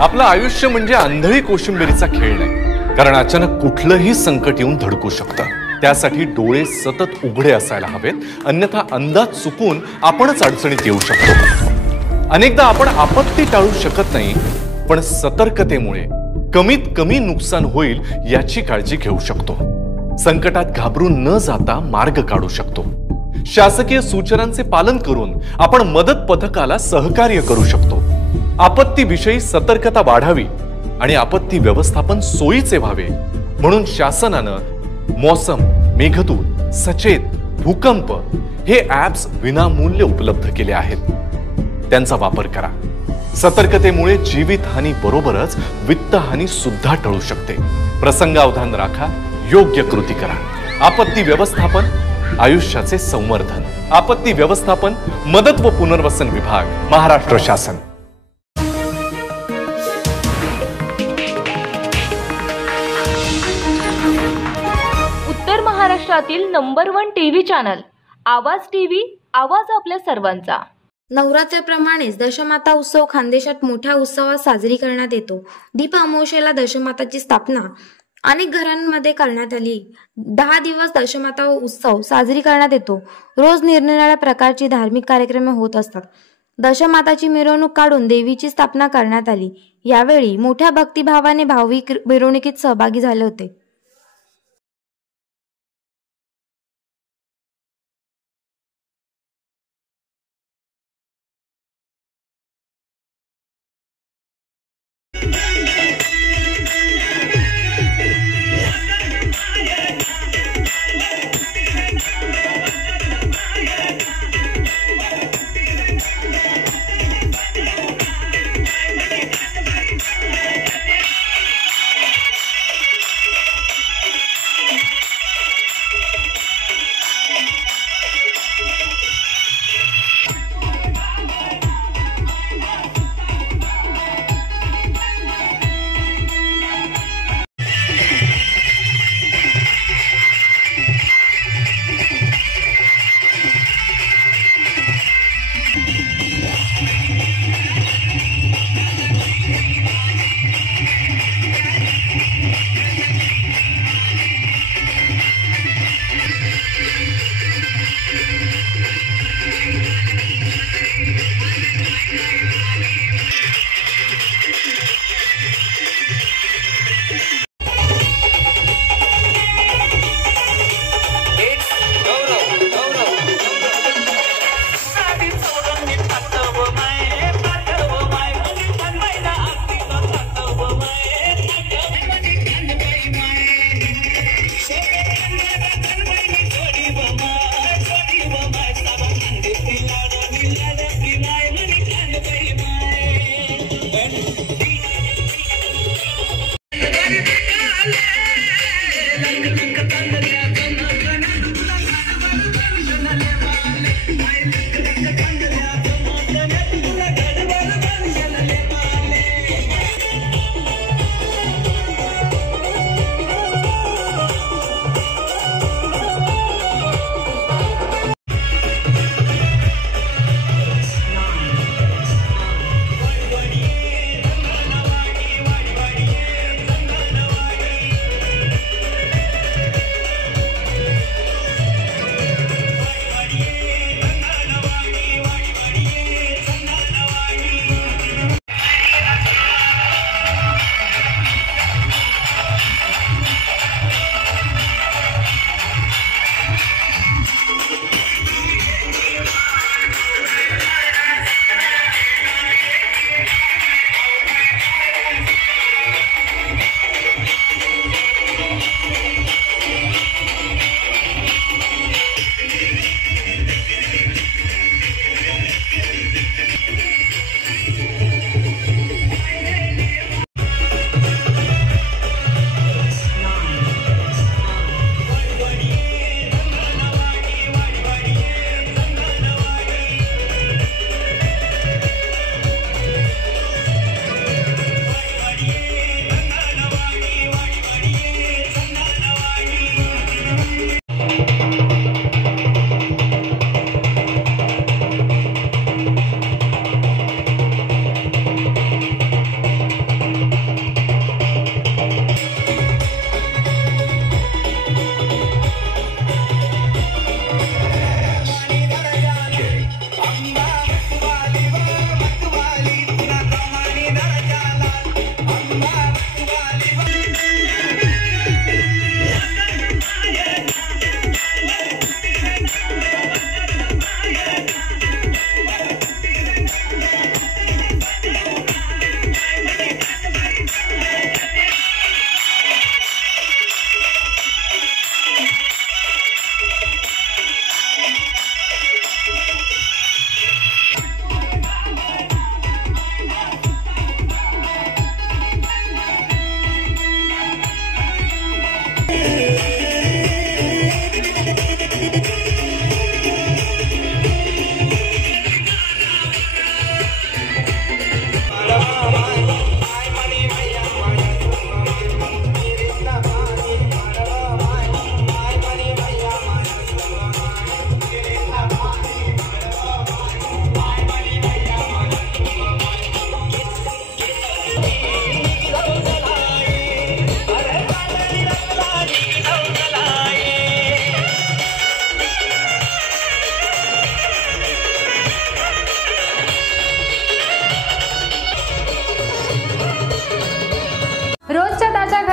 आपलं आयुष्य म्हणजे आंधळी कोशिंबिरीचा खेळ नाही, कारण अचानक कुठलंही संकट येऊन धडकू शकतं। त्यासाठी डोळे सतत उघडे असायला हवेत, अन्यथा अंदाज चुकून आपणच अडचणीत येऊ शकतो। अनेकदा आपण आपत्ती टाळू शकत नाही, पण सतर्कतेमुळे कमीत कमी नुकसान होईल याची काळजी घेऊ शकतो। संकटात घाबरून न जाता मार्ग काढू शकतो। शासकीय सूचनांचे पालन करून आपण मदत पथकाला सहकार्य करू शकतो। आपत्तीविषयी सतर्कता वाढावी आणि आपत्ती व्यवस्थापन सोयीचे व्हावे म्हणून शासनानं मौसम, मेघदूत, सचेत, भूकंप हे ॲप्स विनामूल्य उपलब्ध केले आहेत। त्यांचा वापर करा। सतर्कतेमुळे जीवितहानी बरोबरच वित्तहानी सुद्धा टळू शकते। प्रसंगावधान राखा, योग्य कृती करा। आपत्ती व्यवस्थापन आयुष्याचे संवर्धन। आपत्ती व्यवस्थापन, मदत व पुनर्वसन विभाग, महाराष्ट्र शासन। उत्तर महाराष्ट्रातील नंबर 1 टीव्ही चॅनल आवाज टीव्ही, आवाज आपल्या सर्वांचा। नवरात्रीप्रमाणेच दशमाता उत्सव खानदेशात मोठ्या उत्सवात साजरी करण्यात येतो। दीप अमावस्येला दशमाताची स्थापना अनेक घरांमध्ये करण्यात आली। 10 दिवस दशमाता उत्सव साजरी करण्यात येतो। रोज निरनिराळ्या प्रकारची धार्मिक कार्यक्रम होत असतात। दशमाताची मिरवणूक काढून देवीची स्थापना करण्यात आली। यावेळी मोठ्या भक्तिभावाने भाविक मिरवणुकीत सहभागी झाले होते।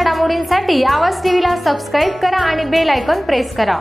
घडामोडींसाठी आवाज टीव्हीला सबस्क्राईब करा आणि बेल आयकॉन प्रेस करा.